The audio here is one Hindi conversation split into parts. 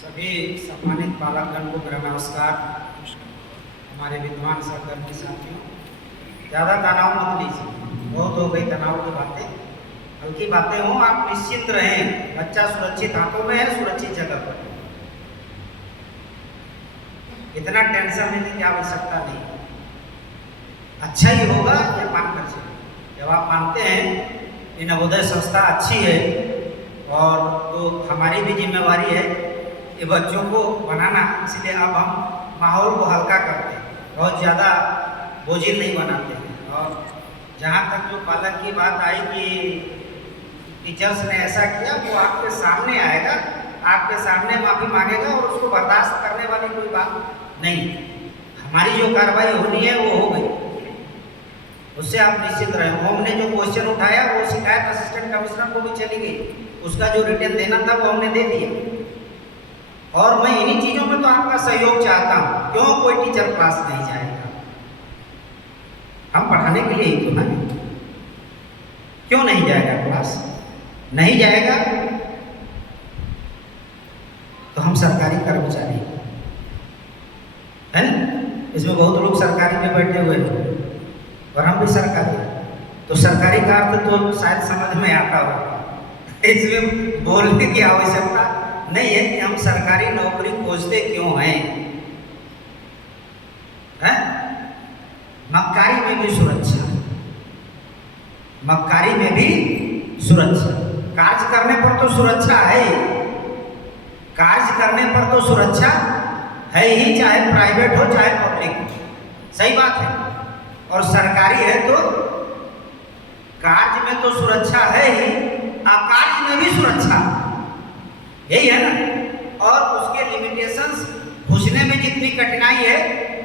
सभी सम्मानित बालकगण को मेरा नमस्कार। हमारे विद्वान सहकर्मी साथियों, ज़्यादा तनाव मत लीजिए, बहुत हो गई तनाव की बातें, हल्की बातें हों, आप निश्चिंत रहें। बच्चा सुरक्षित हाथों में है, सुरक्षित जगह पर। इतना टेंशन लेने की आवश्यकता नहीं, अच्छा ही होगा ये मानकर चलिए। जब आप मानते हैं कि नवोदय संस्था अच्छी है और तो हमारी भी जिम्मेवारी है कि बच्चों को बनाना, इसलिए अब हम माहौल को हल्का करते हैं, बहुत ज़्यादा बोझिल नहीं बनाते हैं। और जहाँ तक जो पालक की बात आई कि टीचर्स ने ऐसा किया, वो आपके सामने आएगा, आपके सामने माफ़ी मांगेगा और उसको बर्दाश्त करने वाली कोई बात नहीं। हमारी जो कार्रवाई होनी है वो हो गई, उससे आप निश्चित रहें। हमने जो क्वेश्चन उठाया वो शिकायत असिस्टेंट कमिश्नर को भी चली गई, उसका जो रिटर्न देना था वो हमने दे दिया। और मैं इन्हीं चीज़ों में तो आपका सहयोग चाहता हूँ। क्यों कोई टीचर क्लास नहीं जाएगा? हम पढ़ाने के लिए ही क्यों नहीं, क्यों नहीं जाएगा क्लास? नहीं जाएगा तो हम सरकारी कर्मचारी है ना, इसमें बहुत लोग सरकारी में बैठे हुए हैं और हम भी सरकारी हैं, तो सरकारी का अर्थ तो शायद समझ में आता होगा। इसमें बोलने की आवश्यकता नहीं है कि हम सरकारी नौकरी खोजते क्यों हैं। मक्कारी में भी सुरक्षा, मक्कारी में भी सुरक्षा। कार्य करने पर तो सुरक्षा है, कार्य करने पर तो सुरक्षा है ही, चाहे प्राइवेट हो चाहे पब्लिक हो, सही बात है। और सरकारी है तो कार्य में तो सुरक्षा है ही, अकार्य में भी सुरक्षा, यही है ना। और उसके लिमिटेशंस घुसने में जितनी कठिनाई है,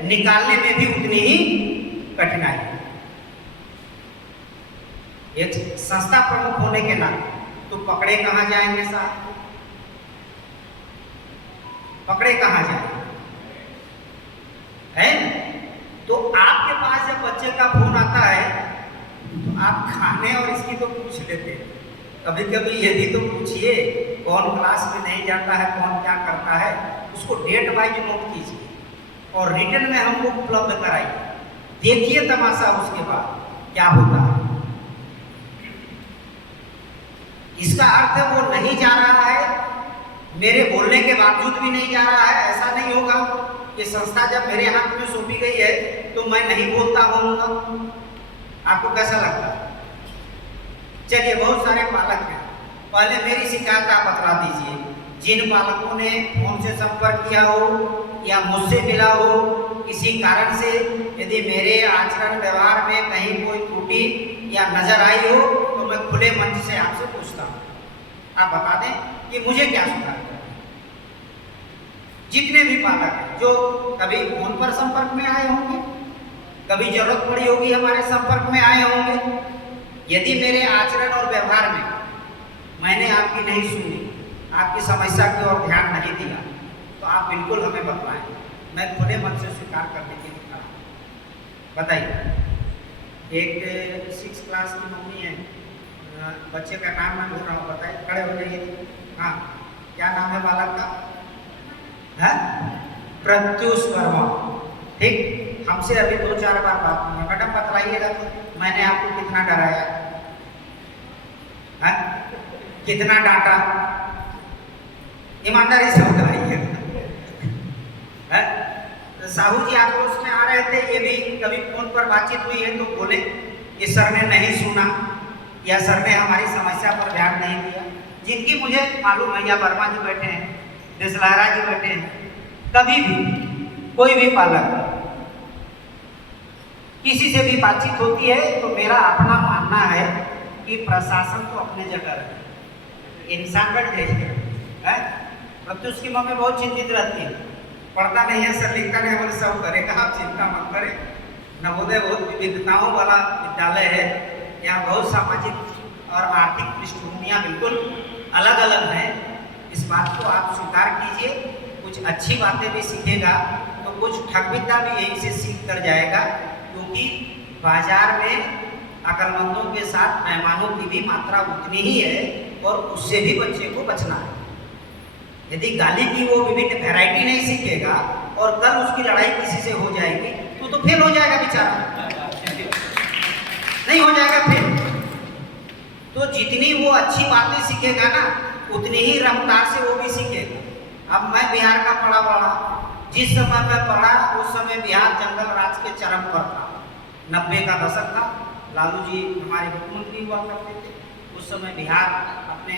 निकालने में भी उतनी ही कठिनाई है। एक संस्था प्रमुख होने के नाते तो पकड़े कहाँ जाएंगे साहब, पकड़े कहाँ जाएंगे है? तो आपके पास जब बच्चे का फोन आता है तो आप खाने और इसकी तो पूछ लेते हैं, कभी कभी ये भी तो पूछिए कौन क्लास में नहीं जाता है, कौन क्या करता है, उसको डेट वाइज नोट कीजिए और रिटर्न में हमको उपलब्ध कराइए। देखिए तमाशा उसके बाद क्या होता है। इसका अर्थ है वो नहीं जा रहा है, मेरे बोलने के बावजूद भी नहीं जा रहा है। ऐसा नहीं होगा कि संस्था जब मेरे हाथ में सौंपी गई है तो मैं नहीं बोलता होऊंगा। आपको कैसा लगता है? चलिए, बहुत सारे पालक हैं, पहले मेरी शिकायत आप बतला दीजिए। जिन पालकों ने फोन से संपर्क किया हो या मुझसे मिला हो, किसी कारण से यदि मेरे आचरण व्यवहार में कहीं कोई त्रुटि या नजर आई हो तो मैं खुले मंच से आपसे पूछता हूँ, आप बता दें कि मुझे क्या सुधार करना है। जितने भी पालक हैं जो कभी फोन पर संपर्क में आए होंगे, कभी जरूरत पड़ी होगी हमारे संपर्क में आए होंगे, यदि मेरे आचरण और व्यवहार में मैंने आपकी नहीं सुनी, आपकी समस्या की ओर ध्यान नहीं दिया, तो आप बिल्कुल हमें बतलाएं। मैं खुले मन से स्वीकार करने के लिए खड़ा हूं। बताइए, एक 6 क्लास की मम्मी है, बच्चे का नाम मैं भूल रहा हूँ, बताइए, खड़े हो जाइए। हाँ, क्या नाम है बालक का? है प्रत्युष वर्मा। ठीक, हमसे अभी 2-4 बार बात हुई है। मैडम बतलाइएगा तो मैंने आपको कितना डराया है, कितना डांटा, ईमानदारी से बताइए। साहू जी आक्रोश में आ रहे थे, ये भी कभी फोन पर बातचीत हुई है तो बोले कि सर ने नहीं सुना या सर ने हमारी समस्या पर ध्यान नहीं दिया। जिनकी मुझे मालूम है, या वर्मा जी बैठे हैं, देसलहरा जी बैठे हैं, कभी भी कोई भी पालक किसी से भी बातचीत होती है तो मेरा अपना मानना है कि प्रशासन तो अपने जगह रहे, इंसान बैठ है। प्रत्युष की मम्मी बहुत चिंतित रहती है, पढ़ता नहीं है सर, लिखता नहीं, हमारे सब करेगा, आप चिंता मत करें। नवोदय बहुत विविधताओं वाला विद्यालय है, यहाँ बहुत सामाजिक और आर्थिक पृष्ठभूमियाँ बिल्कुल अलग अलग हैं। इस बात को आप स्वीकार कीजिए, कुछ अच्छी बातें भी सीखेगा तो कुछ ठग विद्या भी यहीं से सीख कर जाएगा, क्योंकि बाजार में अक्लमंदों के साथ मेहमानों की भी मात्रा उतनी ही है और उससे भी बच्चे को बचना है। यदि गाली की वो विभिन्न वैरायटी नहीं सीखेगा और कल उसकी लड़ाई किसी से हो जाएगी तो फेल हो जाएगा बेचारा, नहीं हो जाएगा फेल। तो जितनी वो अच्छी बातें सीखेगा ना उतनी ही रफ्तार से वो भी सीखेगा। अब मैं बिहार का पढ़ा बड़ा, जिस समय मैं पढ़ा उस समय बिहार जंगल राज के चरम पर था, 90 का दशक था, लालू जी हमारे मुख्यमंत्री हुआ करते थे, उस समय बिहार अपने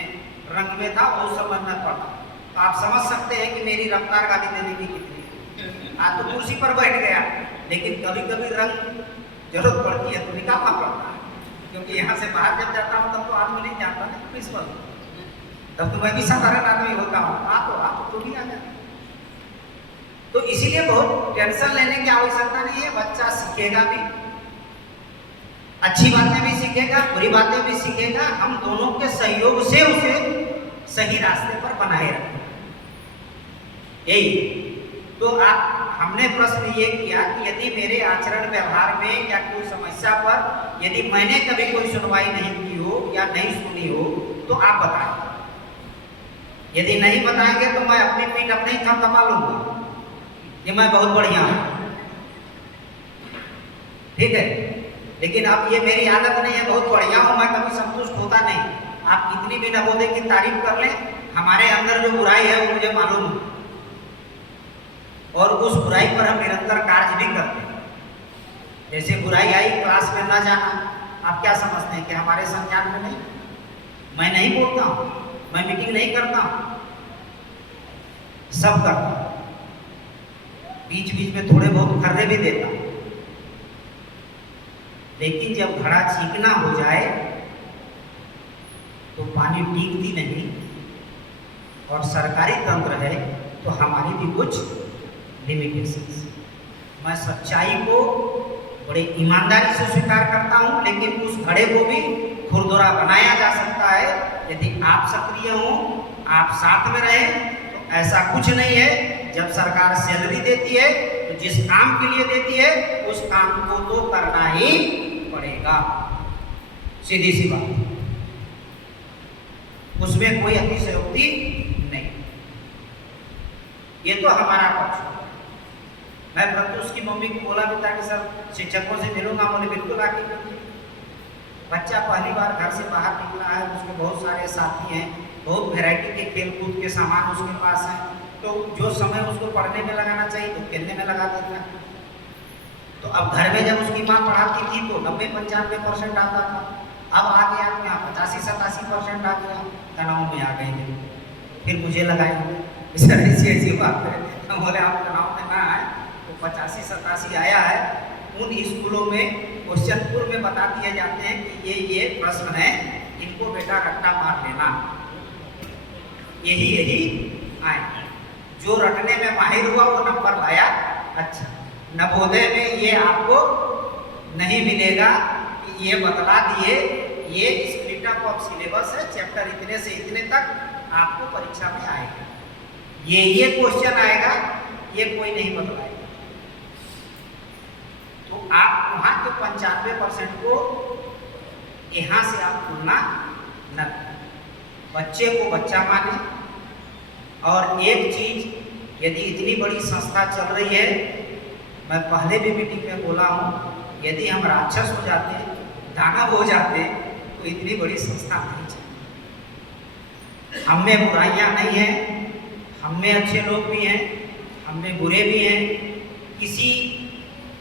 रंग में था, उस समय मैं पढ़ा। तो आप समझ सकते हैं कि मेरी रफ्तार गाली देने की कितनी। आज तो कुर्सी पर बैठ गया, लेकिन कभी कभी रंग जरूरत पड़ती है तो निकालना पड़ता है, क्योंकि यहाँ से बाहर जब जाता हूँ तब तो आदमी नहीं जानता ना प्रिंसिपल, तब तो मैं भी साधारण आदमी होता हूँ, आप तो भी आ जाते। तो इसीलिए बहुत टेंशन लेने की आवश्यकता नहीं है, बच्चा सीखेगा भी, अच्छी बातें भी सीखेगा, बुरी बातें भी सीखेगा, हम दोनों के सहयोग से उसे सही रास्ते पर बनाए रखें। यही तो हमने प्रश्न ये किया कि यदि मेरे आचरण व्यवहार में या कोई समस्या पर यदि मैंने कभी कोई सुनवाई नहीं की हो या नहीं सुनी हो तो आप बताएं। यदि नहीं बताएंगे तो मैं अपनी पीठ अपने ही थपथपा लूंगा कि मैं बहुत बढ़िया हूं, ठीक है। लेकिन अब ये मेरी आदत नहीं है, बहुत बढ़िया हूं मैं, कभी संतुष्ट होता नहीं। आप कितनी भी नवोदय की तारीफ कर लें, हमारे अंदर जो बुराई है वो मुझे मालूम है और उस बुराई पर हम निरंतर कार्य भी करते हैं। जैसे बुराई आई क्लास में ना जाना, आप क्या समझते हैं कि हमारे संज्ञान में नहीं? मैं नहीं बोलता हूं, मैं मीटिंग नहीं करता हूं, सब करता हूं, बीच बीच में थोड़े बहुत खर्रे भी देता हूं। लेकिन जब घड़ा चीकना हो जाए तो पानी टिकती नहीं, और सरकारी तंत्र है तो हमारी भी कुछ लिमिटेशंस। मैं सच्चाई को बड़े ईमानदारी से स्वीकार करता हूं, लेकिन उस घड़े को भी खुरदुरा बनाया जा सकता है यदि आप सक्रिय हों, आप साथ में रहें। तो ऐसा कुछ नहीं है, जब सरकार सैलरी देती है तो जिस काम के लिए देती है उस काम को तो करना ही पड़ेगा, सीधी सी बात, उसमें कोई अतिशयोक्ति नहीं। ये तो हमारा पक्ष। मैं प्रत्युष की मम्मी को बोला भी था कि सर शिक्षकों से मिलूंगा, बोले बिल्कुल आके मिलिए। बच्चा पहली बार घर से बाहर निकला है, उसके बहुत सारे साथी हैं, बहुत वैरायटी के खेल कूद के सामान उसके पास हैं, तो जो समय उसको पढ़ने में लगाना चाहिए तो खेलने में लगा देता है। तो अब घर में जब उसकी माँ पढ़ाती थी तो 90-95% आता था, अब आ गया यहाँ 85-87% आ गया, तनाव में आ गए। फिर मुझे लगाए सर ऐसी बात है, हम बोले आप तनाव में ना आए, तो 85-87 आया है। उन स्कूलों में क्वेश्चन पूर्व में बता दिए जाते हैं कि ये प्रश्न है, इनको बेटा रट्टा मार लेना, यही आए। जो रटने में माहिर हुआ वो नंबर लाया। अच्छा, नवोदय में ये आपको नहीं मिलेगा कि ये बतला दिए, ये स्प्लिट अप ऑफ सिलेबस है, चैप्टर इतने से इतने तक आपको परीक्षा में आएगा, ये क्वेश्चन आएगा, ये कोई नहीं बतलाएगा। तो आप वहां के 95% को यहां से आप तुलना न करें, बच्चे को बच्चा माने। और एक चीज, यदि इतनी बड़ी संस्था चल रही है, मैं पहले भी मीटिंग में बोला हूं, यदि हम राक्षस हो जाते, दानव हो जाते तो इतनी बड़ी संस्था नहीं चलती। हम में बुराइयां नहीं हैं, हम में अच्छे लोग भी हैं, हम में बुरे भी हैं। किसी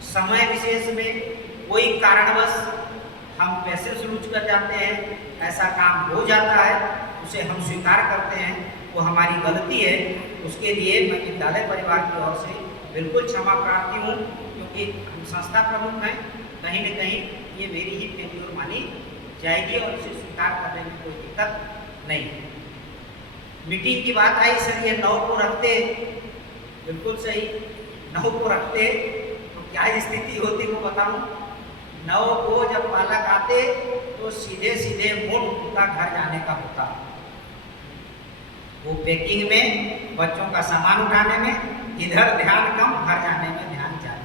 समय विशेष में कोई कारणवश हम पैसे सुलझ कर जाते हैं, ऐसा काम हो जाता है, उसे हम स्वीकार करते हैं, वो हमारी गलती है। उसके लिए मैं विद्यालय परिवार की ओर से बिल्कुल क्षमा प्रार्थी हूँ, क्योंकि हम संस्था प्रमुख हैं, कहीं न कहीं ये मेरी ही फेल्योर मानी जाएगी और उसे स्वीकार करने में कोई दिक्कत नहीं। मीटिंग की बात आई, सर ये 9 को रखते, बिल्कुल सही, 9 को रखते तो क्या स्थिति होती वो बताऊँ। 9 को जब बालक आते तो सीधे सीधे मूड उनका घर जाने का होता, वो पैकिंग में, बच्चों का सामान उठाने में, इधर ध्यान कम, घर जाने में ध्यान ज़्यादा।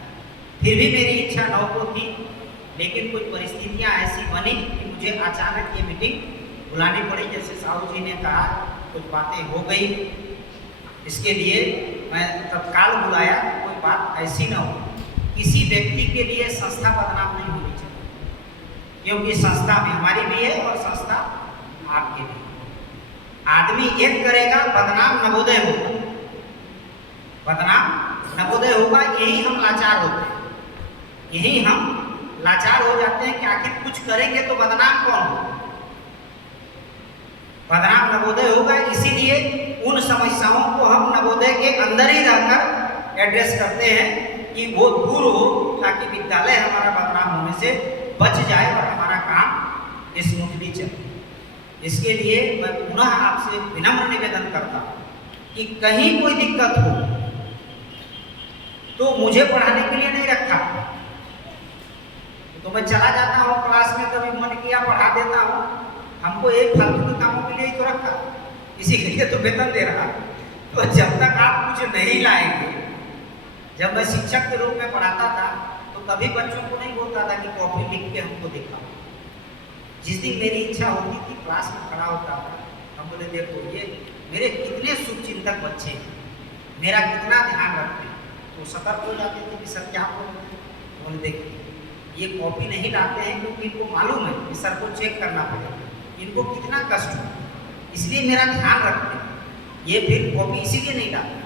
फिर भी मेरी इच्छा 9 को थी, लेकिन कुछ परिस्थितियां ऐसी बनी कि मुझे अचानक ये मीटिंग बुलानी पड़ी। जैसे साहू जी ने कहा, कुछ बातें हो गई, इसके लिए मैं तत्काल बुलाया, कोई बात ऐसी ना हो, किसी व्यक्ति के लिए संस्था बदनाम नहीं होनी चाहिए, क्योंकि संस्था भी हमारी भी है और संस्था आपकी भी। आदमी एक करेगा, बदनाम नवोदय होगा, बदनाम नवोदय होगा। यही हम लाचार होते हैं, यही हम लाचार हो जाते हैं कि आखिर कुछ करेंगे तो बदनाम कौन होगा, बदनाम नवोदय होगा। इसीलिए उन समस्याओं को हम नवोदय के अंदर ही रहकर एड्रेस करते हैं कि वो दूर हो, ताकि विद्यालय हमारा बदनाम होने से बच जाए और हमारा काम स्मूथली चले। इसके लिए मैं पुनः आपसे विनम्र निवेदन करता हूँ कि कहीं कोई दिक्कत हो तो मुझे पढ़ाने के लिए नहीं रखा, तो मैं चला जाता हूँ क्लास में, कभी मन किया पढ़ा देता हूँ। हमको एक फालतू के कामों के लिए ही तो रखा, इसी के लिए तो वेतन दे रहा। तो जब तक आप कुछ नहीं लाएंगे, जब मैं शिक्षक के रूप में पढ़ाता था तो कभी बच्चों को नहीं बोलता था कि कॉपी लिख के हमको दिखाओ। जिस दिन मेरी इच्छा होती थी, क्लास में खड़ा होता था, हम बोले देखो ये मेरे कितने शुभचिंतक बच्चे हैं, मेरा कितना ध्यान रखते हैं, तो सतर्क हो जाते थे कि सर क्या बोलते। बोले देखिए ये कॉपी नहीं लाते हैं क्योंकि इनको मालूम है कि सर को चेक करना पड़ेगा, इनको कितना कष्ट हो, इसलिए मेरा ध्यान रखते हैं, ये फिर कॉपी इसीलिए नहीं लाते।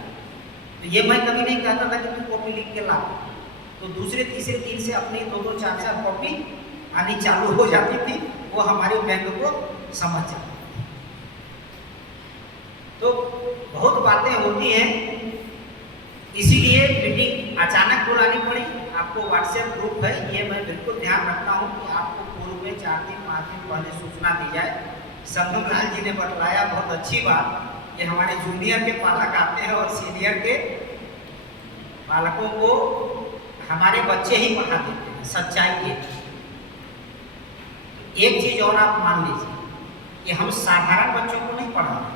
तो ये मैं कभी नहीं कहता था कि तुम कॉपी लिख के ला, तो दूसरे तीसरे दिन से अपनी 2-2 4-4 कॉपी आनी चालू हो जाती थी, वो हमारे बैंक को समझ जाती। तो बहुत बातें होती हैं, इसीलिए मीटिंग अचानक बुलानी पड़ी। आपको व्हाट्सएप ग्रुप है, ये मैं बिल्कुल ध्यान रखता हूँ कि आपको पूर्व में 4 दिन 5 दिन पहले सूचना दी जाए। संगम लाल जी ने बतलाया, बहुत अच्छी बात, कि हमारे जूनियर के पालक आते हैं और सीनियर के बालकों को हमारे बच्चे ही पढ़ा देते हैं। सच्चाई ये, एक चीज और आप मान लीजिए कि हम साधारण बच्चों को नहीं पढ़ा रहे,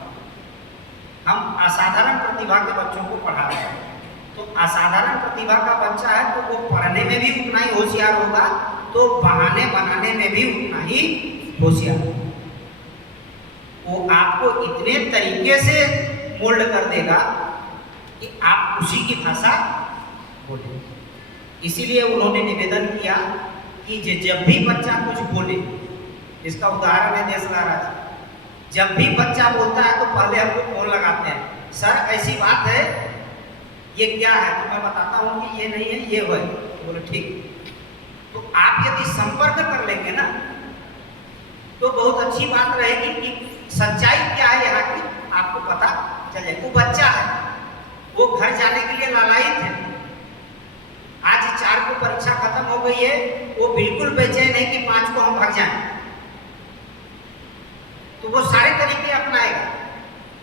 हम असाधारण प्रतिभा के बच्चों को पढ़ा रहे हैं। तो असाधारण प्रतिभा का बच्चा है तो वो पढ़ने में भी उतना ही होशियार होगा, तो बहाने बनाने में भी उतना ही होशियार होगा। वो आपको इतने तरीके से मोल्ड कर देगा कि आप उसी की भाषा बोलेंगे। इसीलिए उन्होंने निवेदन किया कि जब भी बच्चा कुछ बोले, इसका उदाहरण है देशला राज, जब भी बच्चा बोलता है तो पहले हमको फोन लगाते हैं, सर ऐसी बात है, ये क्या है, तो मैं बताता हूँ कि ये नहीं है ये है, तो बोले ठीक। तो आप यदि संपर्क कर लेंगे ना तो बहुत अच्छी बात रहेगी कि सच्चाई क्या है यहाँ की आपको पता चले। वो बच्चा है, वो घर जाने के लिए लालायित है, आज 4 को परीक्षा खत्म हो गई है, वो बिल्कुल बेचैन है कि 5 को हम भाग जाएं, तो वो सारे तरीके अपनाएगा।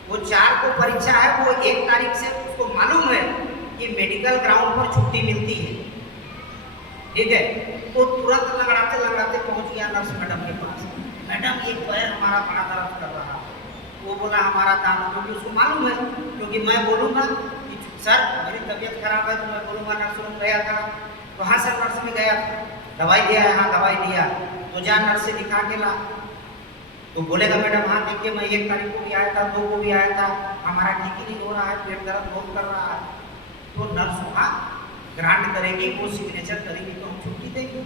वो 4 को परीक्षा है, वो 1 तारीख से उसको मालूम है कि मेडिकल ग्राउंड पर छुट्टी मिलती है, ठीक है, वो तुरंत लंगड़ाते लंगड़ाते पहुंच गया नर्स मैडम के पास, मैडम एक पैर हमारा बड़ा दर्द कर रहा है। वो बोला हमारा काम, क्योंकि उसको मालूम है, क्योंकि मैं बोलूँगा कि सर मेरी तबीयत खराब है, तो मैं बोलूँगा नर्स रूम गया था, तो हाँ सर नर्स में गया था, दवाई दिया है, हाँ दवाई दिया, तो जा नर्स से दिखा के ला। तो बोलेगा मैडम हाँ देखिए मैं 1 तारीख को भी आया था, 2 को भी आया था, हमारा ठीक ही नहीं हो रहा है, पेट दर्द बहुत कर रहा है। तो नर्स वहाँ ग्रांट करेगी, वो सिग्नेचर करेगी, तो हम छुट्टी देंगे।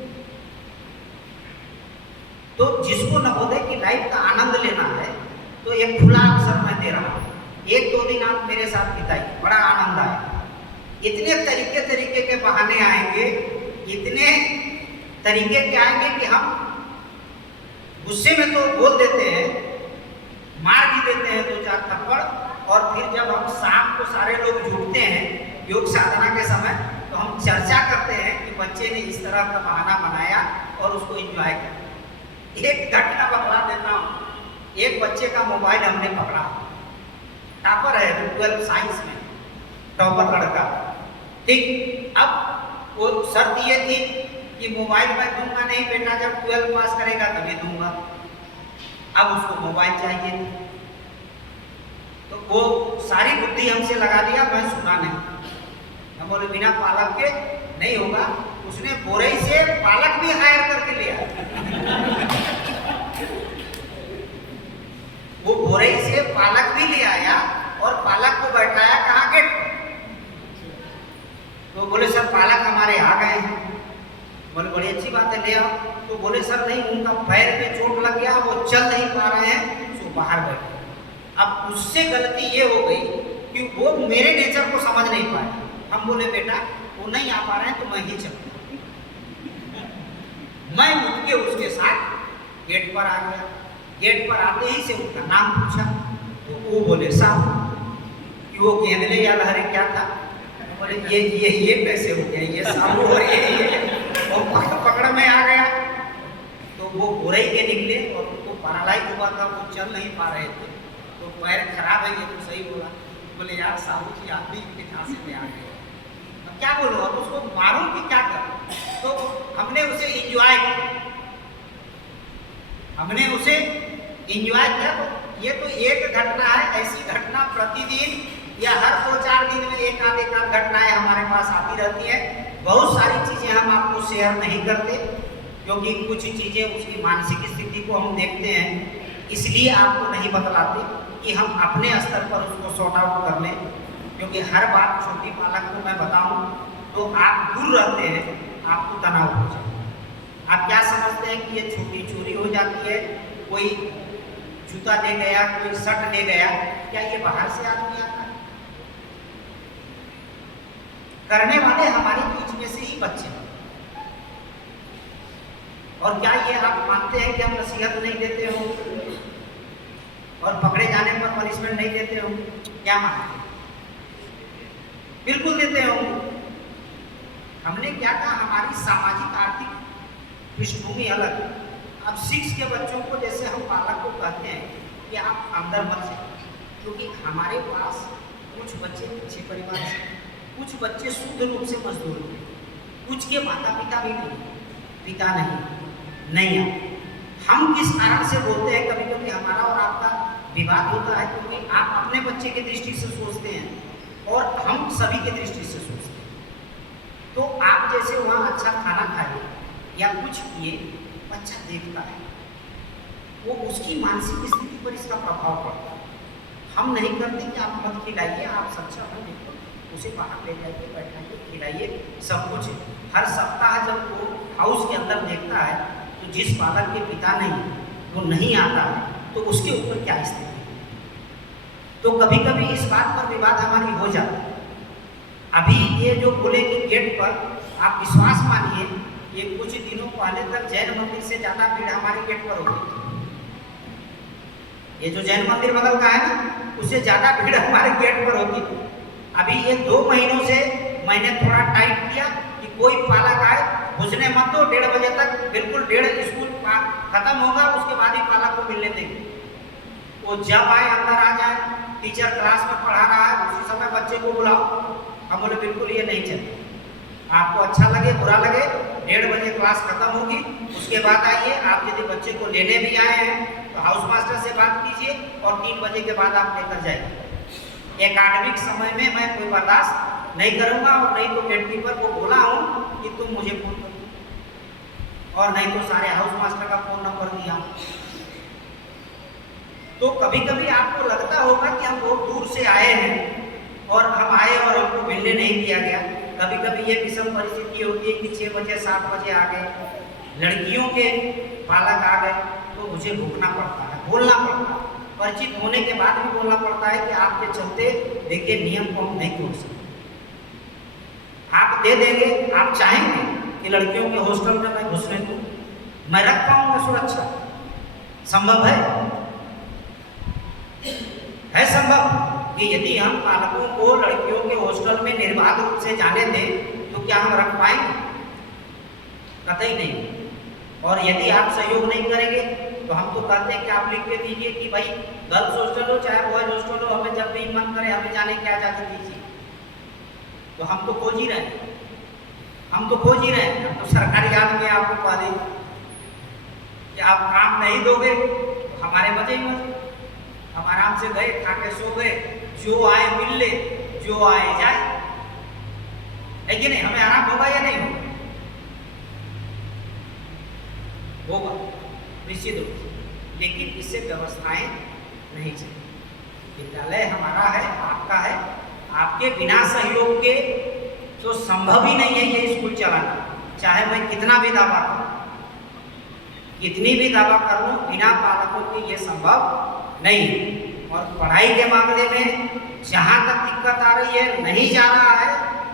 तो जिसको नवोदय की लाइफ का आनंद लेना है, तो एक खुला अवसर मैं दे रहा हूँ, 1-2 दिन आप मेरे साथ बिताइए, बड़ा आनंद आएगा। इतने तरीके के बहाने आएंगे, इतने तरीके के आएंगे कि हम गुस्से में तो बोल देते हैं, मार भी देते हैं 2-4 थप्पड़, और फिर जब हम शाम को सारे लोग जुटते हैं योग साधना के समय, तो हम चर्चा करते हैं कि बच्चे ने इस तरह का बहाना बनाया और उसको एंजॉय किया। एक घटना बता देता हूँ, एक बच्चे का मोबाइल हमने पकड़ा, टॉपर है 12 साइंस में, टॉपर लड़का, ठीक। अब वो शर्त ये थी कि मोबाइल मैं दूंगा नहीं बेटा, जब 12 पास करेगा तभी दूंगा। अब उसको मोबाइल चाहिए, तो वो सारी बुद्धि हमसे लगा दिया, मैं सुना नहीं। हम बोले बिना पालक के नहीं होगा, उसने बोरई से पालक भी हायर करके लिया। वो बोरई से पालक भी ले आया और पालक को बैठाया, बोले सर पालक हमारे आ गए हैं। बोले बड़ी अच्छी बात है, ले आओ। तो बोले सर नहीं, उनका पैर पे चोट लग गया, वो चल नहीं पा रहे हैं, तो बाहर बैठे। अब उससे गलती ये हो गई कि वो मेरे नेचर को समझ नहीं पाए। हम बोले बेटा वो नहीं आ पा रहे हैं तो मैं ही चलूँ। मैं उठ के उसके साथ गेट पर आ गया। गेट पर आते ही से उनका नाम पूछा तो वो बोले साहब कि वो गेंदले या लहरे क्या था। बोले ये कैसे हो गया, ये साबू और ये और पकड़ में आ गया। तो वो बुराई के निकले और उनको पैरालाइज हुआ था, वो चल नहीं पा रहे थे, तो पैर खराब है, ये तो सही बोला। बोले यार साबू जी आप भी इनके झांसे में आ गए, अब क्या बोलो, अब उसको मारूं कि क्या करूं। तो हमने उसे इंजॉय किया, हमने उसे इंजॉय किया। तो ये तो एक घटना है, ऐसी घटना प्रतिदिन या हर 2-4 दिन में एक आध घटनाएं हमारे पास आती रहती है। बहुत सारी चीजें हम आपको शेयर नहीं करते क्योंकि कुछ चीजें उसकी मानसिक स्थिति को हम देखते हैं, इसलिए आपको नहीं बतलाते कि हम अपने स्तर पर उसको सॉर्ट आउट कर लें। क्योंकि हर बात छोटी पालक को मैं बताऊं तो आप दूर रहते हैं, आपको तनाव हो जाए। आप क्या समझते हैं कि ये छोटी चोरी हो जाती है, कोई जूता दे गया, कोई शर्ट दे गया, क्या ये बाहर से आदमी आता है? करने वाले हमारे बीच में से ही बच्चे हैं। और क्या ये आप मानते हैं कि हम नसीहत नहीं देते हो और पकड़े जाने पर पनिशमेंट नहीं देते हो? क्या मानते हैं? बिल्कुल देते हो। हमने क्या कहा, हमारी सामाजिक आर्थिक पृष्ठभूमि अलग। अब 6 के बच्चों को जैसे हम पालक को कहते हैं कि आप अंदर मत जाइए, क्योंकि हमारे पास कुछ बच्चे अच्छे परिवार से, कुछ बच्चे शुद्ध रूप से मजदूर हैं, कुछ के माता पिता भी नहीं, पिता नहीं है। हम किस कारण से बोलते हैं, कभी कभी हमारा और आपका विवाद होता है क्योंकि आप अपने बच्चे की दृष्टि से सोचते हैं और हम सभी की दृष्टि से सोचते हैं। तो आप जैसे वहाँ अच्छा खाना खाए या कुछ किए, बच्चा देखता है, वो उसकी मानसिक स्थिति पर इसका प्रभाव पड़ता है। हम नहीं करते कि आप मत खिलाइए, आप सच्चा हो देखो, उसे बाहर ले जाइए, बैठाइए, खिलाइए, सब कुछ। हर सप्ताह जब वो हाउस के अंदर देखता है तो जिस पालक के पिता नहीं वो नहीं आता है तो उसके ऊपर क्या स्थिति है। तो कभी कभी इस बात पर विवाद हमारी हो जाता है। अभी ये जो बोले कि गेट पर, आप विश्वास मानिए ये कुछ दिनों पहले तक जैन मंदिर से ज्यादा भीड़ हमारे गेट पर होती थी। ये जो जैन मंदिर बगल का है ना, उससे ज्यादा भीड़ हमारे गेट पर होती थी। अभी ये 2 महीनों से मैंने थोड़ा टाइट किया कि कोई पालक आए घुसने मत दो, 1:30 बजे तक, बिल्कुल 1:30 स्कूल खत्म होगा, उसके बाद ही पालक को मिलने देंगे। वो जब आए अंदर आ जाए, टीचर क्लास में पढ़ा रहा है उसी समय बच्चे को बुलाओ। हम बोले बिल्कुल ये नहीं चले, आपको अच्छा लगे बुरा लगे, 1:30 बजे क्लास खत्म होगी, उसके बाद आइए। आप यदि बच्चे को लेने भी आए हैं तो हाउस मास्टर से बात कीजिए और 3 बजे के बाद आप लेकर जाइए। एकेडमिक समय में मैं कोई बर्दाश्त नहीं करूँगा और नहीं तो गेट कीपर को बोला हूँ कि तुम मुझे फोन करो, और नहीं तो सारे हाउस मास्टर का फोन नंबर दिया। तो कभी कभी आपको लगता होगा कि हम बहुत दूर से आए हैं और हम आए और हमको मिलने नहीं दिया गया। कभी कभी ये विषम परिस्थिति होती है कि 6 बजे 7 बजे आ गए, लड़कियों के पालक आ गए, तो मुझे रुकना पड़ता है, बोलना पड़ता है, परिचित होने के बाद भी बोलना पड़ता है कि आपके चलते देखिए नियम को हम नहीं तोड़ सकते। आप दे देंगे, आप चाहेंगे कि लड़कियों के हॉस्टल में मैं घुसने दूँ, मैं रख पाऊंगा सुरक्षा? संभव है संभव कि यदि हम पालकों को लड़कियों के हॉस्टल में निर्बाध रूप से जाने दें तो क्या हम रख पाएंगे? कतई नहीं। और यदि आप सहयोग नहीं करेंगे तो हम तो कहते हैं कि आप लिख के दीजिए कि भाई गर्ल्स हॉस्टल हो चाहे बॉयज हॉस्टल हो, हमें जब भी मन करे हमें जाने की आजादी दीजिए। तो हम तो खोज ही रहे हैं, हम तो सरकारी आदमी आपको कह देंगे कि आप काम नहीं दोगे तो हमारे मजे ही मजे, हम आराम से गए, खा के सो गए, जो आए मिल ले, जो आए जाए, है कि नहीं? हमें आराम होगा या नहीं होगा? निश्चित रूप से। लेकिन इससे व्यवस्थाएं नहीं चलेंगी। विद्यालय हमारा है, आपका है, आपके बिना सहयोग के तो संभव ही नहीं है ये स्कूल चलाना, चाहे मैं कितना भी दावा करूं, कितनी भी दावा कर लूं, बिना पालकों के ये संभव नहीं। और पढ़ाई के मामले में जहां तक दिक्कत आ रही है, नहीं जा रहा है,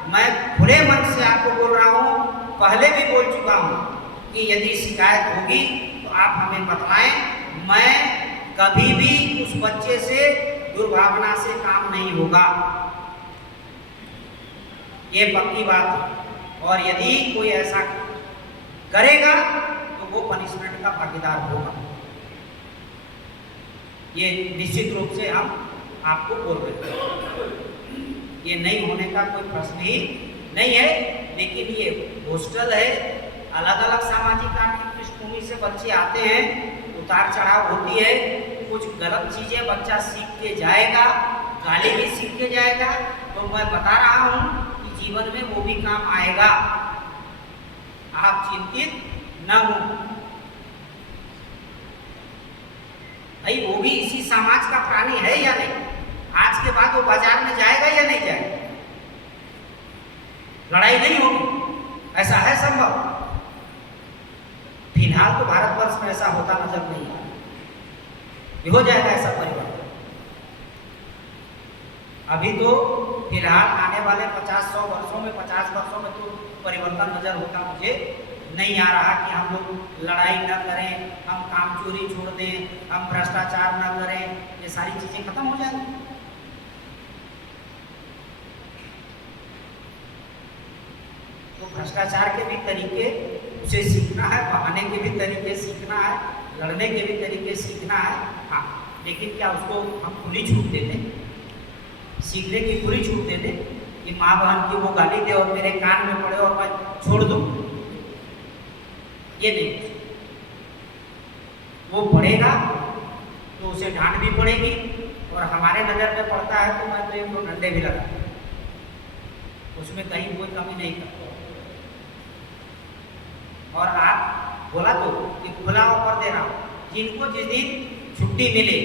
मैं खुले मन से आपको बोल रहा हूं, पहले भी बोल चुका हूं कि यदि शिकायत होगी तो आप हमें बतलाएं। मैं कभी भी उस बच्चे से दुर्भावना से काम नहीं होगा, ये पक्की बात है। और यदि कोई ऐसा करेगा तो वो पनिशमेंट का भागीदार होगा, ये निश्चित रूप से हम आपको बोल रहे हैं। ये नहीं होने का कोई प्रश्न ही नहीं है। लेकिन ये हॉस्टल है, अलग अलग सामाजिक आर्थिक पृष्ठभूमि से बच्चे आते हैं, उतार चढ़ाव होती है, कुछ गलत चीजें बच्चा सीख के जाएगा, गाली भी सीख के जाएगा। तो मैं बता रहा हूं कि जीवन में वो भी काम आएगा, आप चिंतित न हो। भाई वो भी इसी समाज का प्राणी है या नहीं? आज के बाद वो बाजार में जाएगा या नहीं जाएगा? लड़ाई नहीं होगी, ऐसा है संभव? फिलहाल तो भारतवर्ष में ऐसा होता नजर नहीं आ रहा, हो जाएगा ऐसा परिवर्तन। अभी तो फिलहाल आने वाले 50-100 वर्षों में, 50 वर्षों में तो परिवर्तन नजर होता मुझे नहीं आ रहा कि हम लोग लड़ाई न करें, हम काम चोरी छोड़ दें, हम भ्रष्टाचार न करें, ये सारी चीजें खत्म हो जाएंगी। तो भ्रष्टाचार के भी तरीके उसे सीखना है, बहाने के भी तरीके सीखना है, लड़ने के भी तरीके सीखना है। हाँ, लेकिन क्या उसको हम खुली छूट दे दें, सीखने की खुली छूट दे दें कि माँ बहन की वो गाली दे और मेरे कान में पड़े और मैं छोड़ दूं? ये नहीं। वो पढ़ेगा तो उसे डांट भी पड़ेगी, और हमारे नजर में पड़ता है तो मैं तो एक दो डंडे भी लगा, उसमें कहीं कोई कमी नहीं करता। और आप बोला तो कि खुला ऑफर दे रहा हूं, जिनको जिस दिन छुट्टी मिले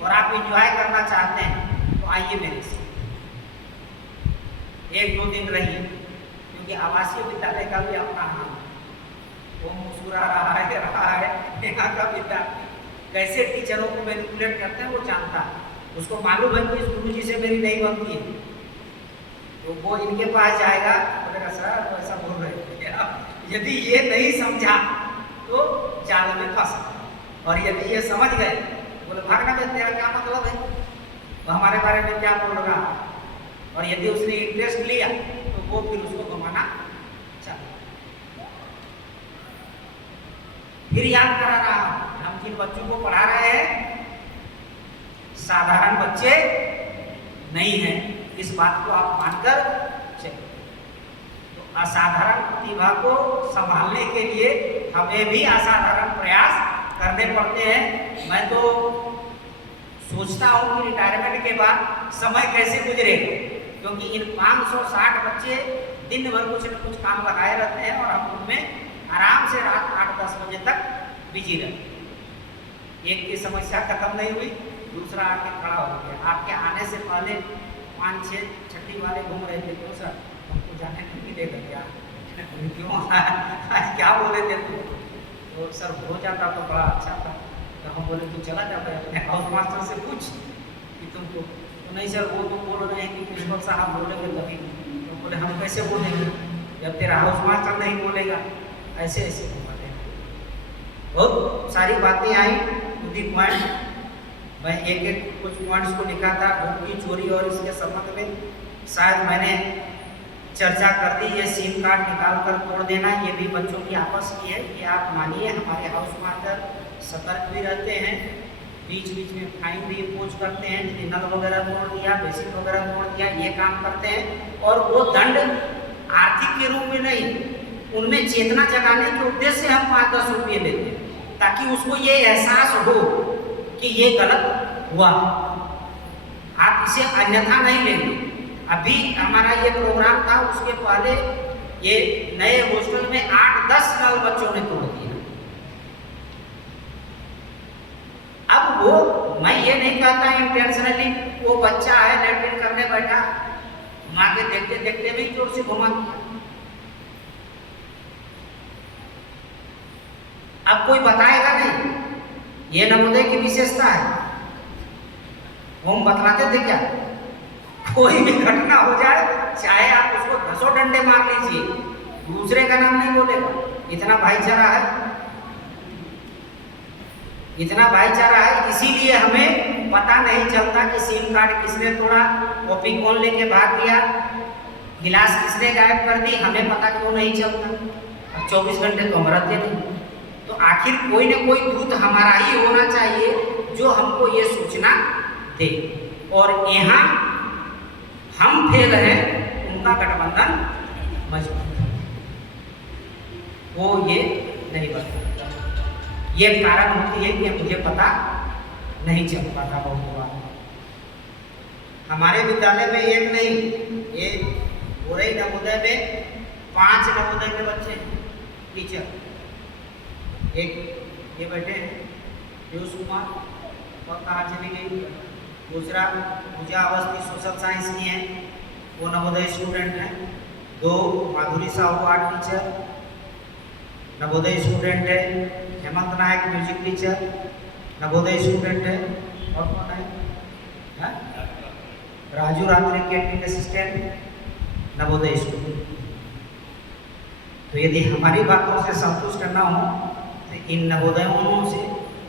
और आप एंजॉय करना चाहते हैं तो आइए मेरे से, 1-2 दिन रहिए, क्योंकि आवासीय विद्यालय का भी अपना नाम है, वो मुस्कुरा रहा है यहाँ का विद्यार्थी कैसे टीचरों को मैनिपुलेट करते हैं वो जानता है, उसको मालूम है कि इस गुरु जी से मेरी नहीं बनती है, तो वो इनके पास जाएगा, बोलेगा सर वो ऐसा बोल रहे हैं। यदि ये नहीं समझा तो जाल में फंसा, और यदि ये समझ गए, बोले भागना में तेरा क्या मतलब है, वो हमारे बारे में क्या बोल रहा है, और यदि उसने इंटरेस्ट लिया तो वो फिर उसको घुमाना चाहिए। फिर याद करा रहा हूं, हम जिन बच्चों को पढ़ा रहे हैं साधारण बच्चे नहीं हैं, इस बात को आप मानकर चलिए। तो असाधारण प्रतिभा को संभालने के लिए हमें भी असाधारण प्रयास करने पड़ते हैं। मैं तो सोचता हूं कि रिटायरमेंट के बाद समय कैसे गुजरेगा, क्योंकि इन 560 बच्चे दिन भर कुछ न कुछ काम लगाए रहते हैं और हम उनमें आराम से रात 8-10 बजे तक बिजी रहते। एक की समस्या खत्म नहीं हुई, दूसरा आके खड़ा हो गया। आपके आने से पहले 5-6 छठी वाले घूम रहे थे, क्यों सर हमको जाने नहीं मिलेगा क्या? क्यों आज क्या बोले थे तुम? तो सर हो जाता तो बड़ा अच्छा था। तो हम बोले तू चला जाता है, अपने हाउस मास्टर से पूछ कि तुमको। तो नहीं सर वो तो बोल रहे हैं कि प्रिंसिपल साहब बोलेंगे तभी। तो बोले हम कैसे बोलेंगे जब तेरा हाउस मास्टर नहीं बोलेगा? ऐसे ऐसे बोले, बहुत सारी बातें आई टू दी पॉइंट। मैं एक कुछ पॉइंट्स को लिखा था, बुक की चोरी और इसके संबंध में शायद मैंने चर्चा कर दी। ये सिम कार्ड निकाल कर तोड़ देना, ये भी बच्चों की आपस की है कि आप मानिए हमारे हाउस मास्टर सतर्क भी रहते हैं, बीच बीच में फाइन भी इम्पोज करते हैं, यदि नल वगैरह तोड़ दिया, बेसिन वगैरह तोड़ दिया, ये काम करते हैं। और वो दंड आर्थिक के रूप में नहीं, उनमें चेतना जगाने के उद्देश्य से हम 5-10 रुपये लेते हैं, ताकि उसको ये एहसास हो कि ये गलत हुआ, आप इसे अन्यथा नहीं लेंगे। अभी हमारा ये प्रोग्राम था, उसके पहले ये नए हॉस्टल में 8-10 साल बच्चों ने तोड़ दिया। अब वो मैं ये नहीं कहता इंटेंशनली वो बच्चा है लैट्रिन करने बैठा घुमा के देखते देखते भी जोर से घुमा दिया। अब कोई बताएगा नहीं, ये नवोदय की विशेषता है। हम बतलाते थे क्या? कोई भी घटना हो जाए, चाहे आप उसको घसो डंडे मार लीजिए, दूसरे का नाम नहीं बोलेगा। इतना भाईचारा है, इतना भाईचारा है। इसीलिए हमें पता नहीं चलता कि सिम कार्ड किसने तोड़ा, कॉपी कौन लेके भाग गया, गिलास किसने गायब कर दी, हमें पता क्यों नहीं चलता। अब 24 घंटे तो हम रहते नहीं, तो आखिर कोई ना कोई दूत हमारा ही होना चाहिए जो हमको ये सूचना दे। और यहाँ हम फेल हैं, उनका गठबंधन मजबूत है, वो ये नहीं बता। ये कारण होती है कि मुझे पता नहीं चल पाता बहुत बार। हमारे विद्यालय में एक नहीं, ये गोरई नवोदय में 5 नवोदय के बच्चे टीचर, एक ये बैठे हैं पीयूष कुमार, और कहाँ चली गई, दूसरा पूजा अवस्थी सोशल साइंस की है, वो नवोदय स्टूडेंट हैं। 2 Madhuri Sahu art teacher Navodaya student है। Hemant Nayak music teacher Navodaya student है। और कौन है? राजू रात्रि केटरिंग असिस्टेंट नवोदय स्टूडेंट। तो यदि हमारी बातों से संतुष्ट न हो तो इन नवोदयों से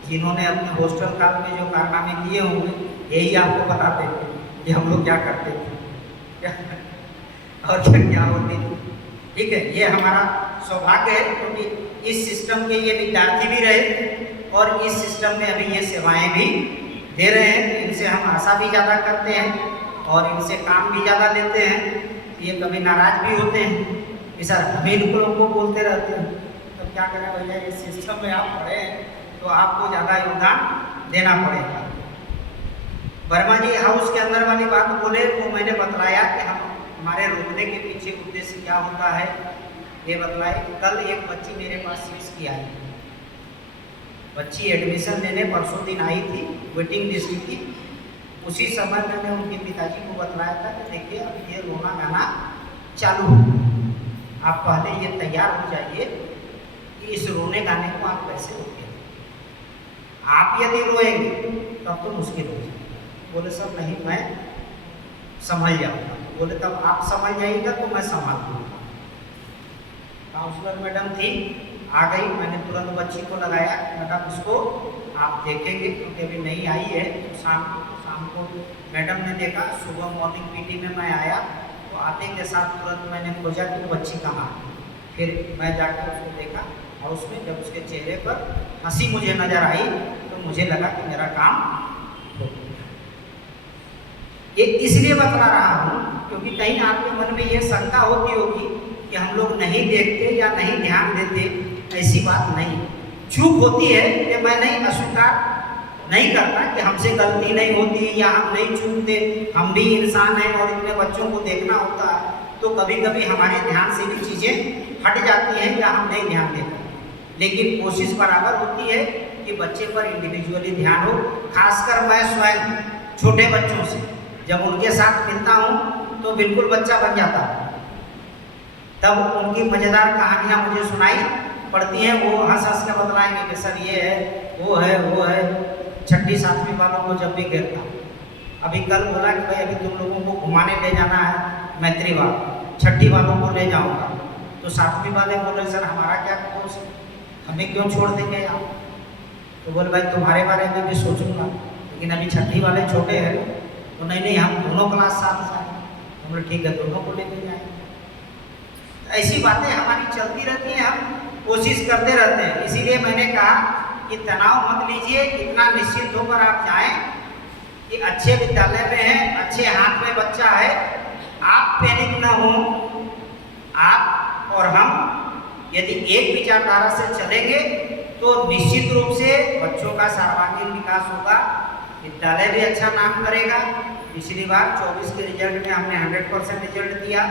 जिन्होंने अपने हॉस्टल काल में जो कारनामे किए होंगे, यही आपको बताते थे कि हम लोग क्या करते थे और क्या होते थे। ठीक है, ये हमारा सौभाग्य है क्योंकि इस सिस्टम के ये विद्यार्थी भी रहे और इस सिस्टम में अभी ये सेवाएं भी दे रहे हैं। इनसे हम आशा भी ज़्यादा करते हैं और इनसे काम भी ज़्यादा लेते हैं। ये कभी नाराज भी होते हैं कि सर हम इन लोगों को बोलते रहते हैं, तो क्या करें भैया, इस सिस्टम में आप पढ़े हैं तो आपको ज़्यादा योगदान देना पड़ेगा। वर्मा जी हाउस के अंदर वाली बात बोले वो मैंने बतलाया कि हमारे रुकने के पीछे उद्देश्य क्या होता है, ये बतलाए। कल एक बच्ची मेरे पास 6 की आई, बच्ची एडमिशन लेने परसों दिन आई थी, वेटिंग लिस्ट की। उसी समय मैंने उनके पिताजी को बतलाया था कि देखिए अब ये रोना गाना चालू हो, आप पहले ये तैयार हो जाइए कि इस रोने गाने को आप कैसे रोकें। आप यदि रोएंगे तब तो मुश्किल हो जाएगा। बोले सर नहीं, मैं संभल जाऊँगा। बोले तब आप समझ जाइएगा तो मैं संभाल लूँगा। काउंसलर मैडम थी, आ गई, मैंने तुरंत बच्ची को लगाया, मैडम इसको आप देखेंगे क्योंकि अभी नहीं आई है। तो शाम को मैडम ने देखा, सुबह मॉर्निंग पीटी में मैं आया तो आते के साथ तुरंत मैंने खोजा कि वो बच्ची कहाँ है। फिर मैं जाकर उसको देखा और उसमें जब उसके चेहरे पर हंसी मुझे नज़र आई तो मुझे लगा कि मेरा काम हो गया। ये इसलिए बता रहा हूँ क्योंकि कहीं आपके मन में ये शंका होती होगी कि हम लोग नहीं देखते या नहीं ध्यान देते। ऐसी बात नहीं, चूक होती है कि मैं नहीं अस्वीकार नहीं करता कि हमसे गलती नहीं होती या हम नहीं चूकते, हम भी इंसान हैं और इतने बच्चों को देखना होता है तो कभी कभी हमारे ध्यान से भी चीज़ें हट जाती हैं या हम नहीं ध्यान देते। लेकिन कोशिश बराबर होती है कि बच्चे पर इंडिविजुअली ध्यान हो। खासकर मैं स्वयं छोटे बच्चों से जब उनके साथ मिलता हूँ तो बिल्कुल बच्चा बन जाता है। तब उनकी मज़ेदार कहानियाँ मुझे सुनाई पड़ती हैं, वो हंस हंस के बतलाएंगे कि सर ये है, वो है। 6ठी 7वीं वालों को जब भी घेरता, अभी कल बोला कि भाई अभी तुम लोगों को घुमाने ले जाना है मैत्री बाग, 6ठी वालों को ले जाऊंगा। तो 7वीं वाले बोले सर हमारा क्या कोर्स, हमें क्यों छोड़ देंगे आप। तो बोले भाई तुम्हारे बारे में भी सोचूंगा, लेकिन अभी 6ठी वाले छोटे हैं। तो नहीं हम दोनों क्लास साथ जाए। तो बोले ठीक है, दोनों को लेके जाएंगे। ऐसी बातें हमारी चलती रहती हैं, हम कोशिश करते रहते हैं। इसीलिए मैंने कहा कि तनाव मत लीजिए, इतना निश्चित होकर आप जाएं कि अच्छे विद्यालय में है, अच्छे हाथ में बच्चा है, आप पैनिक न हो। आप और हम यदि एक विचारधारा से चलेंगे तो निश्चित रूप से बच्चों का सर्वांगीण विकास होगा, विद्यालय भी अच्छा नाम करेगा। पिछली बार 24 के रिजल्ट में हमने 100% रिजल्ट दिया,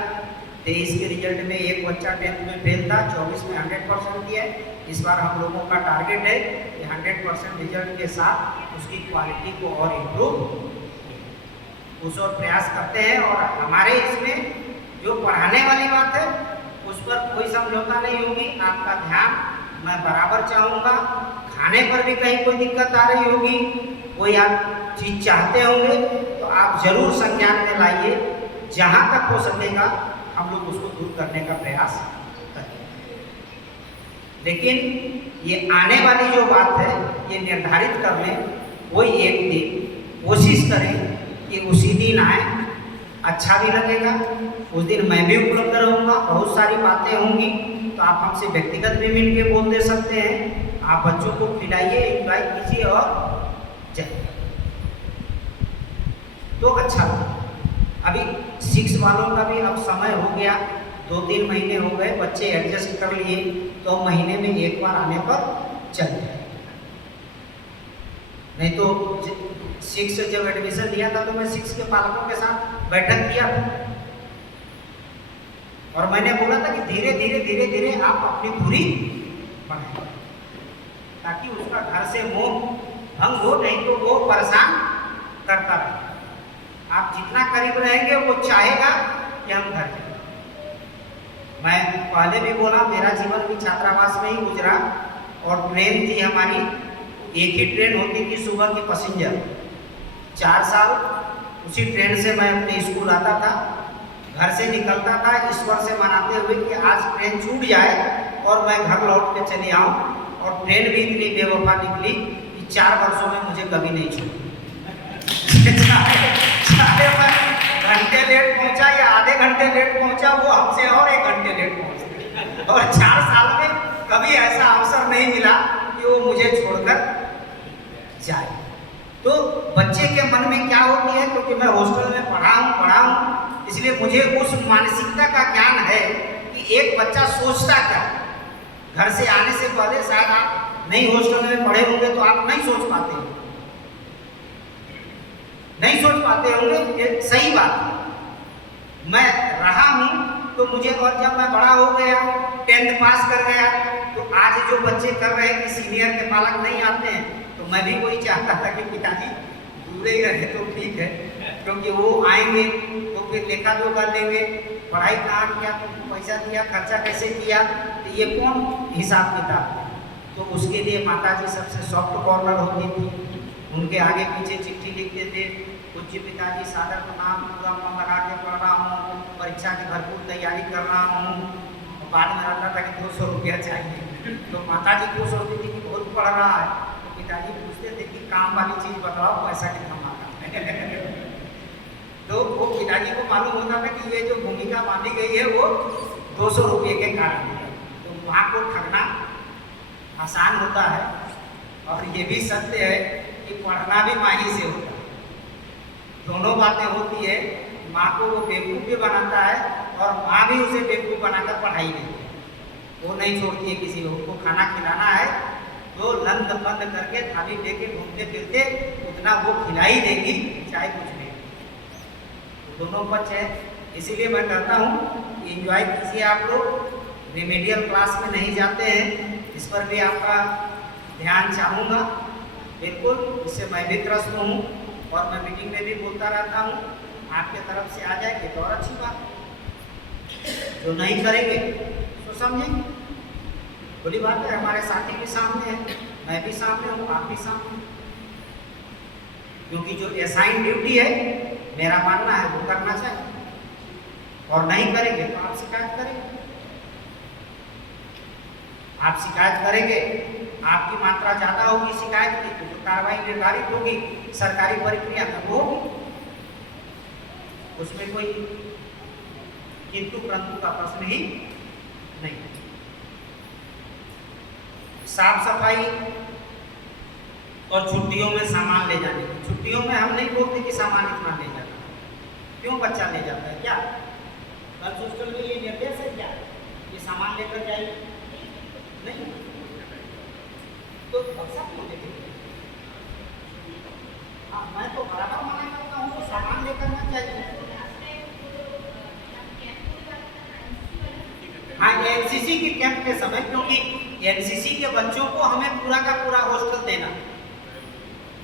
23 के रिजल्ट में एक बच्चा 10th में फेल था, 24 में 100% दिया है। इस बार हम लोगों का टारगेट है कि 100% रिजल्ट के साथ उसकी क्वालिटी को और इम्प्रूव, उस और प्रयास करते हैं। और हमारे इसमें जो पढ़ाने वाली बात है उस पर कोई समझौता नहीं होगी। आपका ध्यान मैं बराबर चाहूँगा। खाने पर भी कहीं कोई दिक्कत आ रही होगी, कोई आप चीज़ चाहते होंगे तो आप जरूर संज्ञान में लाइए। जहाँ तक हो सकेगा हम लोग उसको दूर करने का प्रयास करें। लेकिन ये आने वाली जो बात है ये निर्धारित कर लें, कोई एक दिन कोशिश करें कि उसी दिन आए, अच्छा भी लगेगा। उस दिन मैं भी उपलब्ध रहूँगा, बहुत सारी बातें होंगी तो आप हमसे व्यक्तिगत भी मिल के बोल दे सकते हैं। आप बच्चों को खिलाइए, एंजॉय कीजिए और जाइए तो अच्छा लगेगा। अभी 6 वालों का भी अब समय हो गया, 2-3 महीने हो गए, बच्चे एडजस्ट कर लिए तो महीने में एक बार आने पर चल जाए। नहीं तो 6 जब एडमिशन लिया था तो मैं 6 के पालकों के साथ बैठक किया था और मैंने बोला था कि धीरे धीरे आप अपनी दूरी बढ़ाएं ताकि उसका घर से मोह भंग हो, नहीं तो वो परेशान करता रहे। आप जितना करीब रहेंगे वो चाहेगा कि हम घर जाएं। मैं पहले भी बोला, मेरा जीवन भी छात्रावास में ही गुजरा और ट्रेन थी हमारी, एक ही ट्रेन होती थी सुबह की पैसेंजर। 4 साल उसी ट्रेन से मैं अपने स्कूल आता था, घर से निकलता था ईश्वर से मनाते हुए कि आज ट्रेन छूट जाए और मैं घर लौट के चले आऊँ। और ट्रेन भी इतनी बेवफा निकली कि 4 वर्षों में मुझे कभी नहीं छूटी। चाहे मैं घंटे लेट पहुंचा या आधे घंटे लेट पहुंचा, वो हमसे और 1 घंटे लेट पहुंचे। और 4 साल में कभी ऐसा अवसर नहीं मिला कि वो मुझे छोड़कर जाए। तो बच्चे के मन में क्या होती है, क्योंकि मैं हॉस्टल में पढ़ा हूँ, इसलिए मुझे उस मानसिकता का ज्ञान है कि एक बच्चा सोचता क्या। घर से आने से पहले शायद आप नहीं हॉस्टल में पढ़े होंगे तो आप नहीं सोच पाते होंगे, ये सही बात है। मैं रहा हूँ तो मुझे, और जब मैं बड़ा हो गया, 10th पास कर गया, तो आज जो बच्चे कर रहे हैं कि सीनियर के पालक नहीं आते हैं, तो मैं भी वही चाहता था कि पिताजी दूर ही रहे तो ठीक है, क्योंकि वो आएंगे तो फिर लेखा जोखा लेंगे, पढ़ाई कहाँ किया, तुमको पैसा दिया, खर्चा कैसे किया, तो ये कौन हिसाब किताब। तो उसके लिए माताजी सबसे सॉफ्ट कॉर्नर होती थी, उनके आगे पीछे चिट्ठी लिखते थे, पूज्य पिताजी सादर प्रणाम, पूरा मन लगा के पढ़ रहा हूँ, परीक्षा की भरपूर तैयारी कर रहा हूँ। बाद में आता था कि 200 रुपया चाहिए, तो माताजी खुश होती थी कि बहुत पढ़ रहा है, तो पिताजी पूछते थे कि काम वाली चीज़ बताओ, पैसा कितना मांगा है। तो वो पिताजी को मालूम होता था कि ये जो भूमिका बांधी गई है वो 200 रुपये के कारण है। तो वहाँ को ठगना आसान होता है, और ये भी सत्य है कि पढ़ना भी माँ ही से होता है। दोनों बातें होती है, माँ को वो बेवकूफ़ भी बनाता है और माँ भी उसे बेवकूफ़ बनाकर पढ़ाई देती है। वो नहीं छोड़ती है किसी को खाना खिलाना है तो लंद बंद करके थाली लेके घूमते फिरते उतना वो खिला ही देगी, चाहे कुछ नहीं। तो दोनों पक्ष है, इसीलिए मैं कहता हूँ एंजॉय कीजिए। आप लोग रिमेडियल क्लास में नहीं जाते हैं, इस पर भी आपका ध्यान चाहूँगा बिल्कुल। इससे मैं भी त्रस्त हूँ और मैं मीटिंग में भी बोलता रहता हूँ, आपके तरफ से आ जाएगी तो और अच्छी बात। जो नहीं करेंगे तो समझेंगे, बड़ी बात है। हमारे साथी भी सामने हैं, मैं भी सामने हूँ, आप भी सामने, क्योंकि जो असाइन ड्यूटी है मेरा मानना है वो करना चाहिए। और नहीं करेंगे तो आप शिकायत करेंगे, आप शिकायत करेंगे, आपकी मात्रा ज़्यादा होगी शिकायत की, तो जो कार्रवाई निर्धारित होगी सरकारी प्रक्रिया में वो होगी, उसमें कोई किंतु परंतु का प्रश्न ही नहीं। साफ सफाई और छुट्टियों में सामान ले जाने की, छुट्टियों में हम नहीं बोलते कि सामान इतना ले जाना, क्यों बच्चा ले जाता है, क्या गर्ल्स हॉस्टल में ये निर्देश है क्या कि सामान लेकर जाइए, नहीं, तो बच्चा क्यों लेके? हाँ, मैं तो बराबर मना करता हूँ तो सामान लेकर ना चाहिए। हाँ, एनसीसी की कैंप के समय, क्योंकि एनसीसी के बच्चों को हमें पूरा का पूरा हॉस्टल देना।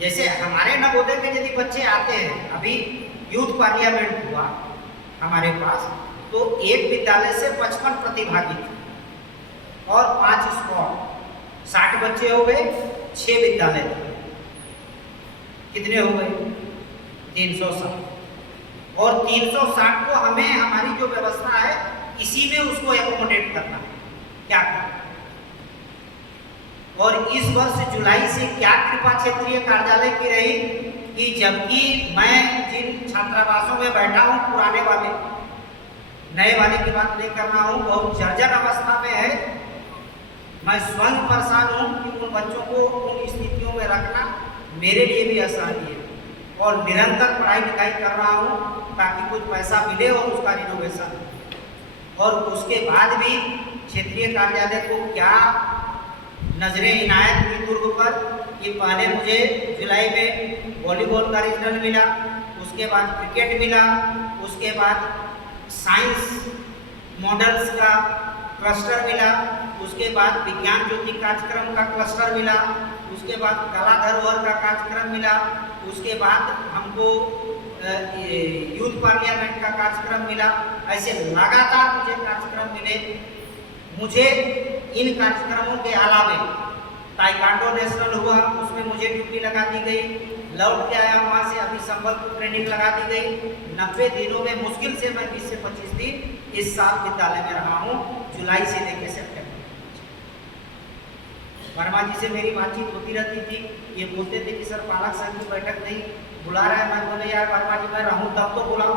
जैसे हमारे नवोदय के यदि बच्चे आते हैं, अभी यूथ पार्लियामेंट हुआ हमारे पास, तो एक विद्यालय से 55 प्रतिभागी थे और 5 स्पॉट, 60 बच्चे हो गए, 6 विद्यालय थे, कितने हो गए 360। और 360 को हमें हमारी जो व्यवस्था है इसी में उसको एकोमोडेट करना है, क्या करना। और इस वर्ष जुलाई से क्या कृपा क्षेत्रीय कार्यालय की रही कि जबकि मैं जिन छात्रावासों में बैठा हूँ, पुराने वाले, नए वाले की बात नहीं कर रहा हूँ, बहुत जर्जर अवस्था में है, मैं स्वयं परेशान हूँ कि उन बच्चों को उन स्थितियों में रखना मेरे लिए भी आसानी है, और निरंतर पढ़ाई लिखाई कर रहा हूँ ताकि कुछ पैसा मिले और उसका रिनोवेशन। और उसके बाद भी क्षेत्रीय कार्यालय को क्या नजरें इनायत हुई दुर्ग पर कि पहले मुझे जुलाई में वॉलीबॉल का रीजनल मिला, उसके बाद क्रिकेट मिला, उसके बाद साइंस मॉडल्स का क्लस्टर मिला, उसके बाद विज्ञान ज्योति कार्यक्रम का क्लस्टर मिला, उसके बाद कला धरोहर का कार्यक्रम मिला, उसके बाद हमको यूथ पार्लियामेंट का कार्यक्रम मिला। ऐसे लगातार मुझे कार्यक्रम मिले। मुझे इन कार्यक्रमों के अलावे ताइक्वांडो नेशनल हुआ, उसमें मुझे ड्यूटी लगा दी गई, लौट के आया वहाँ से, अभी संबलपुर ट्रेनिंग लगा दी गई। 90 दिनों में मुश्किल से मैं 20 से 25 दिन इस साल विद्यालय में रहा हूँ, जुलाई से लेकर सितंबर। वर्मा जी से मेरी बातचीत होती रहती थी, ये बोलते थे कि सर पालक संघ की बैठक नहीं बुला रहा है। मैं बोले यार वर्मा जी मैं रहूँ तब तो बुलाओ,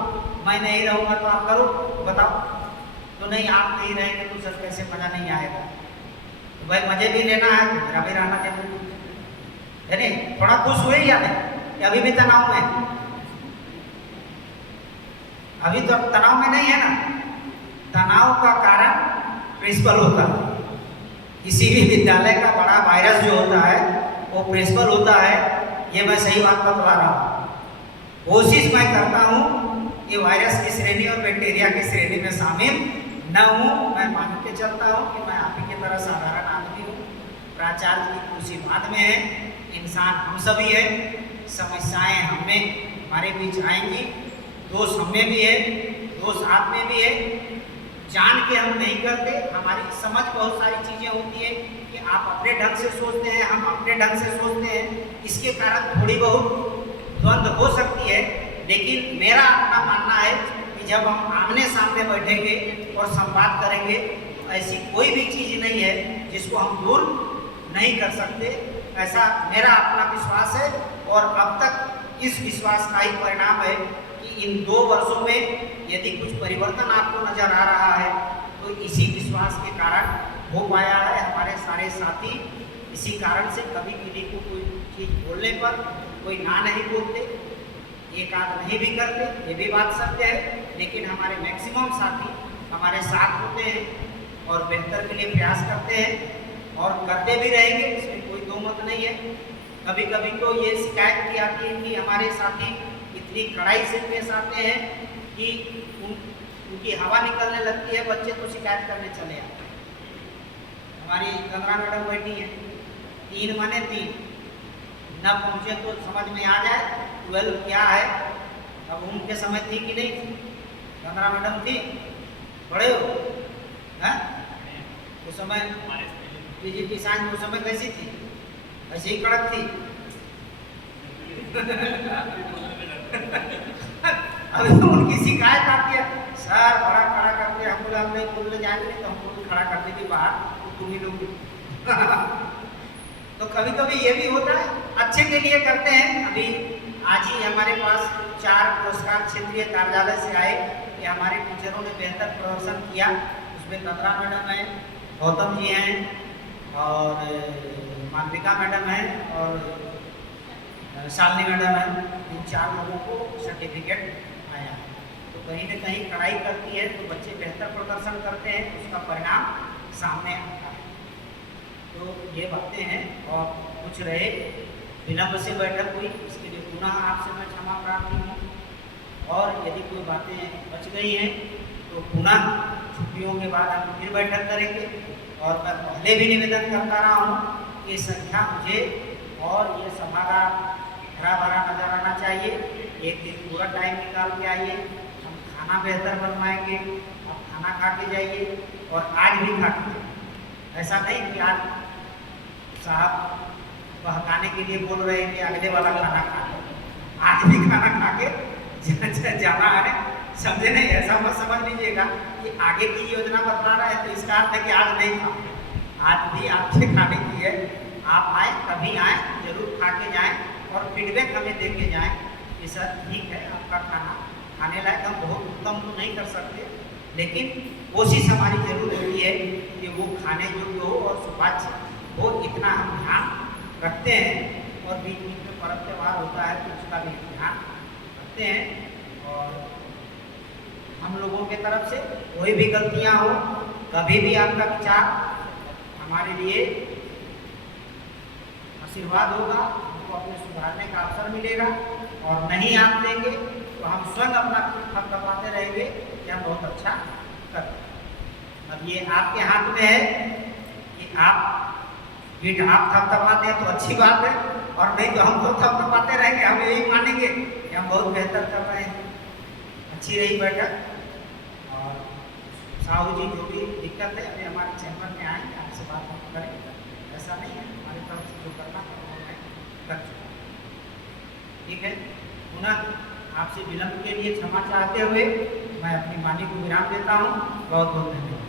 मैं नहीं रहूँगा तो आप करो, बताओ। तो नहीं आप नहीं रहेंगे तो सर कैसे मजा नहीं आएगा। तो भाई मजे भी लेना है तो मेरा भी रहना जरूरी है नहीं। थोड़ा खुश हुए या नहीं, अभी भी तनाव में, अभी तो तनाव में नहीं है ना। तनाव का कारण प्रिंसिपल होता है, किसी भी विद्यालय का बड़ा वायरस जो होता है वो प्रिंसिपल होता है। ये मैं सही बात बतला रहा हूँ। कोशिश मैं करता हूँ कि वायरस की श्रेणी और बैक्टीरिया की श्रेणी में शामिल न हूँ। मैं मान के चलता हूँ कि मैं आप ही की तरह साधारण आदमी हूँ। प्राचार्य की कुर्सी बाद में है, इंसान हम सभी है, समस्याएं हमें हमारे बीच आएंगी, दोष हमें भी है, दोष आप में भी है। जान के हम नहीं करते, हमारी समझ बहुत सारी चीज़ें होती है कि आप अपने ढंग से सोचते हैं, हम अपने ढंग से सोचते हैं, इसके कारण थोड़ी बहुत द्वंद्व हो सकती है। लेकिन मेरा अपना मानना है कि जब हम आमने सामने बैठेंगे और संवाद करेंगे तो ऐसी कोई भी चीज़ नहीं है जिसको हम दूर नहीं कर सकते, ऐसा मेरा अपना विश्वास है। और अब तक इस विश्वास का ही परिणाम है कि इन 2 वर्षों में यदि कुछ परिवर्तन आपको नजर आ रहा है तो इसी विश्वास के कारण हो पाया है। हमारे सारे साथी इसी कारण से कभी किसी को कोई चीज़ बोलने पर कोई ना नहीं बोलते, एक आध नहीं भी करते, ये भी बात सत्य है। लेकिन हमारे मैक्सिमम साथी हमारे साथ होते हैं और बेहतर के लिए प्रयास करते हैं और करते भी रहेंगे, इसमें कोई दो मत नहीं है। कभी कभी तो ये शिकायत की आती है कि हमारे साथी इतनी कड़ाई से पेश आते हैं कि उनकी हवा निकलने लगती है, बच्चे तो शिकायत करने चले आते हैं। हमारी कंगरा मैडम बैठी है, 3 माने 3 न पहुँचे तो समझ में आ जाए 12 क्या है। अब उनके समय थी कि नहीं थी? कंगरा मैडम थी, बड़े हो हैं उस समय पीजीटी साइंस उस समय कैसी थी? ऐसे ही कड़क थी। अभी तो उनकी शिकायत आती है, सर बड़ा खड़ा करते हैं, हम बोले हम नहीं बोलने जाएंगे तो हमको भी खड़ा कर देंगे बाहर, तो तुम ही लोग। तो कभी कभी ये भी होता है, अच्छे के लिए करते हैं। अभी आज ही हमारे पास 4 पुरस्कार क्षेत्रीय कार्यालय से आए कि हमारे टीचरों ने बेहतर प्रदर्शन किया। उसमें कंगरा मैडम है, गौतम जी हैं और मालविका मैडम है और शालिनी मैडम है। इन 4 लोगों को सर्टिफिकेट आया है। तो कहीं ना कहीं कड़ाई करती है तो बच्चे बेहतर प्रदर्शन करते हैं, उसका परिणाम सामने आता है। तो ये बातें हैं और कुछ रहे विलम्ब से बैठक हुई, इसके लिए पुनः आपसे मैं क्षमा प्रार्थी हूँ। और यदि कोई बातें बच गई हैं तो पुनः छुट्टियों के बाद हम फिर बैठक करेंगे। और मैं पहले भी निवेदन करता रहा हूँ कि संख्या मुझे और ये सभा का हरा भरा नजर आना चाहिए। एक दिन पूरा टाइम निकाल के आइए, हम खाना बेहतर बनवाएंगे, आप खाना खा के जाइए और आज भी खा के जाइए। ऐसा नहीं कि आज साहब बहकाने के लिए बोल रहे हैं कि अगले वाला खाना खा लो, आज भी खाना खा के जाना है, समझे नहीं? ऐसा मत समझ लीजिएगा कि आगे की योजना बता रहा है तो इसका अर्थ है कि आज नहीं खाओ। आज भी आपके खाने की है, आप आए कभी आए, जरूर खा के जाएँ और फीडबैक हमें दे के जाएँ कि सर ठीक है आपका खाना खाने लायक। हम बहुत उत्तम तो नहीं कर सकते, लेकिन कोशिश हमारी जरूर होती है कि वो खाने योग्य हो और सुपाच्य हो, इतना हम ध्यान रखते हैं। और बीच बीच में पर्व त्यौहार होता है तो उसका भी ध्यान रखते हैं। और हम लोगों के तरफ से कोई भी गलतियाँ हो, कभी भी आपका विचार हमारे लिए आशीर्वाद होगा, हमको अपने सुधारने का अवसर मिलेगा। और नहीं आप देंगे तो हम स्वयं अपना थपथपाते रहेंगे कि हम बहुत अच्छा करते हैं। अब ये आपके हाथ में है कि आप थपथपाते हैं तो अच्छी बात है, और नहीं तो हम तो थपथपाते रहेंगे, हम यही मानेंगे कि हम बहुत बेहतर कर रहे हैं। अच्छी रही बैठक, और साहू जी जो भी दिक्कत है अभी हमारे चैम्बर में आएंगे, आपसे बात हम करेंगे। ऐसा नहीं है, हमारी तरफ से जो करना है उन्होंने कर चुका। ठीक है, पुनः आपसे विलंब के लिए क्षमा चाहते हुए मैं अपनी वाणी को विराम देता हूँ। बहुत बहुत धन्यवाद।